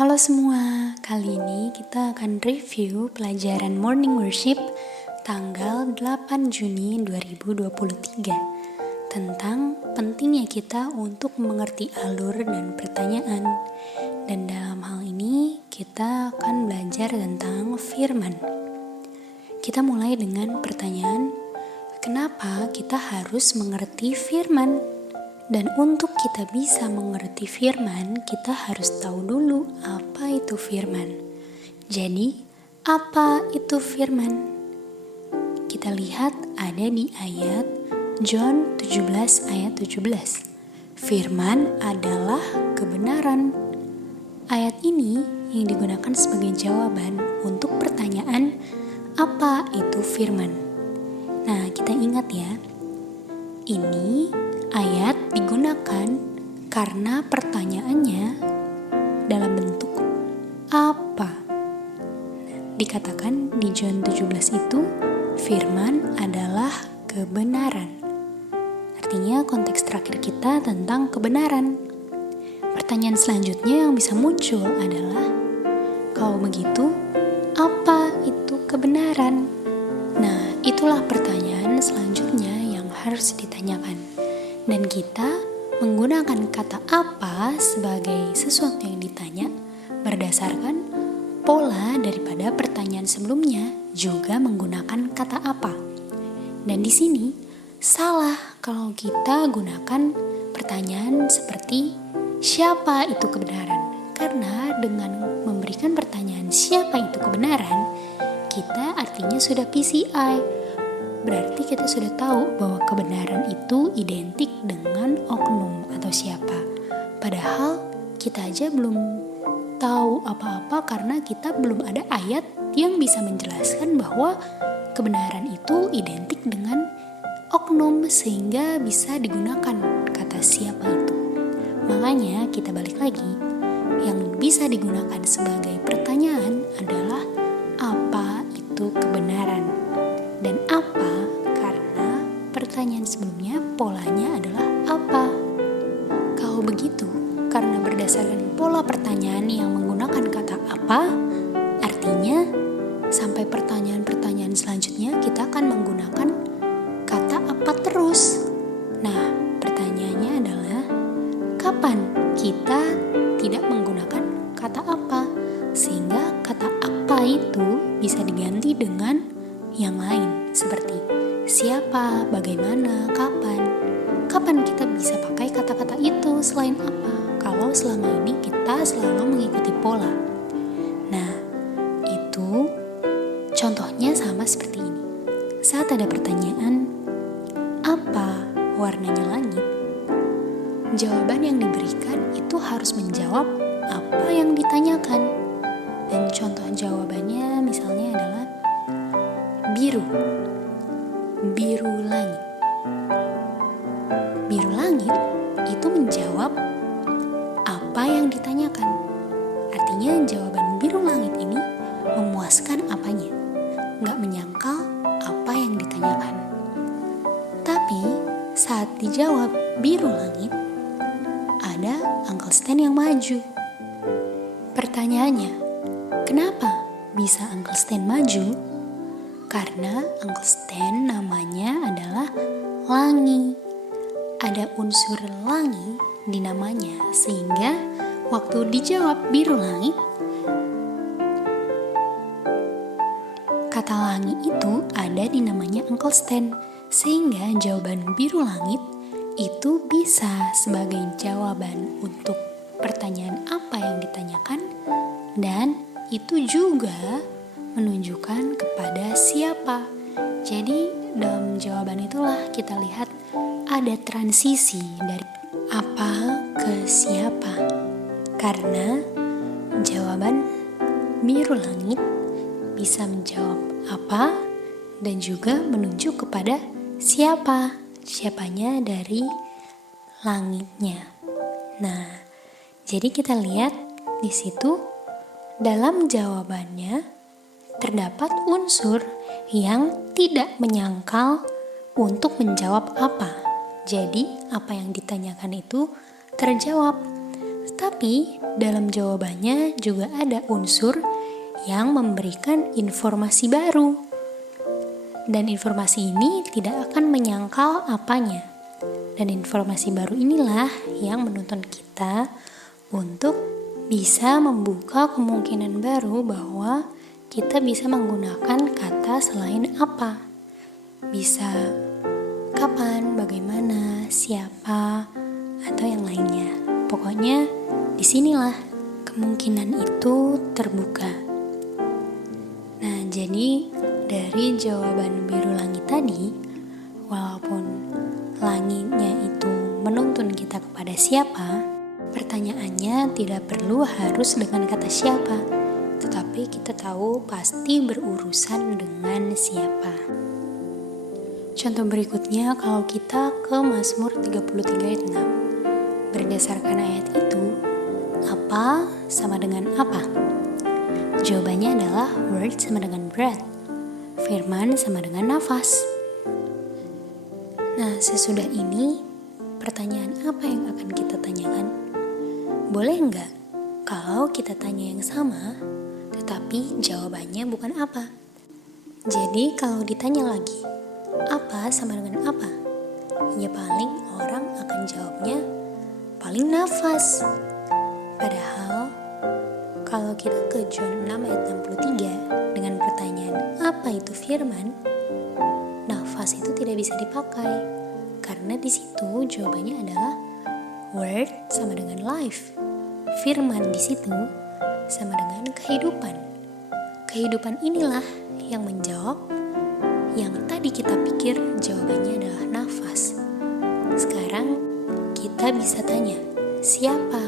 Halo semua, kali ini kita akan review pelajaran Morning Worship tanggal 8 Juni 2023 tentang pentingnya kita untuk mengerti alur dan pertanyaan. Dan dalam hal ini kita akan belajar tentang firman. Kita mulai dengan pertanyaan, kenapa kita harus mengerti firman? Dan untuk kita bisa mengerti firman, kita harus tahu dulu apa itu firman. Jadi, apa itu firman? Kita lihat ada di ayat John 17 ayat 17. Firman adalah kebenaran. Ayat ini yang digunakan sebagai jawaban untuk pertanyaan apa itu firman. Nah, kita ingat ya, ini ayat digunakan karena pertanyaannya dalam bentuk apa. Dikatakan di John 17 itu, firman adalah kebenaran. Artinya konteks terakhir kita tentang kebenaran. Pertanyaan selanjutnya yang bisa muncul adalah, kalau begitu, apa itu kebenaran? Nah, itulah pertanyaan selanjutnya yang harus ditanyakan. Dan kita menggunakan kata apa sebagai sesuatu yang ditanya berdasarkan pola daripada pertanyaan sebelumnya juga menggunakan kata apa. Dan di sini salah kalau kita gunakan pertanyaan seperti siapa itu kebenaran. Karena dengan memberikan pertanyaan siapa itu kebenaran, kita artinya sudah PCI. Berarti kita sudah tahu bahwa kebenaran itu identik dengan oknum atau siapa. Padahal kita aja belum tahu apa-apa karena kita belum ada ayat yang bisa menjelaskan bahwa kebenaran itu identik dengan oknum sehingga bisa digunakan kata siapa itu. Makanya kita balik lagi, yang bisa digunakan sebagai pertanyaan adalah apa itu kebenaran. Dan apa karena pertanyaan sebelumnya polanya adalah apa. Kalau begitu, karena berdasarkan pola pertanyaan yang menggunakan kata apa, artinya sampai pertanyaan-pertanyaan selanjutnya kita akan menggunakan kata apa terus. Nah, pertanyaannya adalah kapan kita tidak menggunakan kata apa, sehingga kata apa itu bisa diganti dengan yang lain seperti siapa, bagaimana, kapan. Kapan kita bisa pakai kata-kata itu selain apa? Kalau selama ini kita selalu mengikuti pola. Nah, itu contohnya sama seperti ini. Saat ada pertanyaan, apa warnanya langit? Jawaban yang diberikan itu harus menjawab apa yang ditanyakan. Dan contoh jawabannya misalnya adalah biru langit. Biru langit itu menjawab apa yang ditanyakan. Artinya jawaban biru langit ini memuaskan apanya, nggak menyangkal apa yang ditanyakan. Tapi saat dijawab biru langit, ada Uncle Stan yang maju. Pertanyaannya, kenapa bisa Uncle Stan maju? Karena Uncle Stan namanya adalah Langi. Ada unsur langi di namanya, sehingga waktu dijawab biru langit, kata langi itu ada di namanya Uncle Stan, sehingga jawaban biru langit itu bisa sebagai jawaban untuk pertanyaan apa yang ditanyakan, dan itu juga menunjukkan kepada siapa. Jadi dalam jawaban itulah kita lihat ada transisi dari apa ke siapa. Karena jawaban biru langit bisa menjawab apa dan juga menunjuk kepada siapa. Siapanya dari langitnya. Nah, jadi kita lihat di situ dalam jawabannya terdapat unsur yang tidak menyangkal untuk menjawab apa. Jadi, apa yang ditanyakan itu terjawab. Tetapi dalam jawabannya juga ada unsur yang memberikan informasi baru. Dan informasi ini tidak akan menyangkal apanya. Dan informasi baru inilah yang menuntun kita untuk bisa membuka kemungkinan baru bahwa kita bisa menggunakan kata selain apa. Bisa kapan, bagaimana, siapa, atau yang lainnya. Pokoknya disinilah kemungkinan itu terbuka. Nah, jadi dari jawaban biru langit tadi, walaupun langitnya itu menuntun kita kepada siapa, pertanyaannya tidak perlu harus dengan kata siapa, tetapi kita tahu pasti berurusan dengan siapa. Contoh berikutnya kalau kita ke Mazmur 33 ayat 6. Berdasarkan ayat itu, apa sama dengan apa? Jawabannya adalah word sama dengan breath. Firman sama dengan nafas. Nah, sesudah ini, pertanyaan apa yang akan kita tanyakan? Boleh nggak kalau kita tanya yang sama, tetapi jawabannya bukan apa? Jadi kalau ditanya lagi, apa sama dengan apa? Ya paling orang akan jawabnya paling nafas. Padahal kalau kita ke John 6 ayat 63 dengan pertanyaan apa itu firman, nafas itu tidak bisa dipakai karena di situ jawabannya adalah word sama dengan life. Firman di situ sama dengan kehidupan. Kehidupan inilah yang menjawab yang tadi kita pikir jawabannya adalah nafas. Sekarang kita bisa tanya, siapa?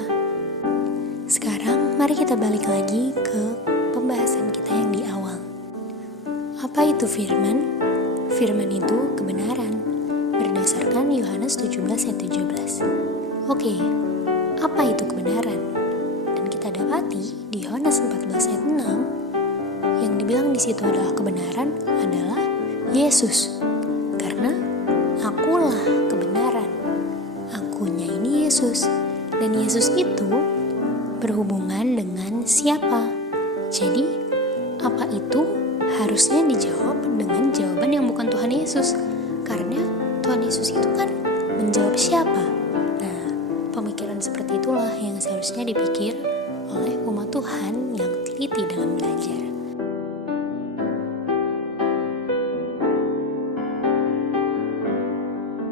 Sekarang mari kita balik lagi ke pembahasan kita yang di awal. Apa itu firman? Firman itu kebenaran berdasarkan Yohanes 17 ayat 17. Oke, apa itu kebenaran? Dan kita dapati di Yohanes 14 ayat 6 yang dibilang di situ adalah kebenaran adalah Yesus. Karena akulah kebenaran. Akunya ini Yesus. Dan Yesus itu berhubungan dengan siapa? Jadi, apa itu harusnya dijawab dengan jawaban yang bukan Tuhan Yesus. Karena Tuhan Yesus itu kan menjawab siapa? Nah, pemikiran seperti itulah yang seharusnya dipikir oleh umat Tuhan yang teliti dalam belajar.